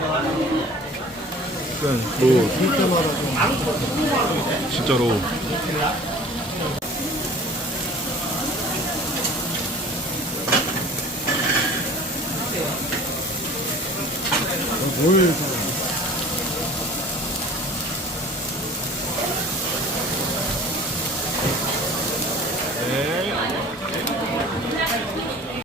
또그 생일때마다 좀 진짜로 뭐해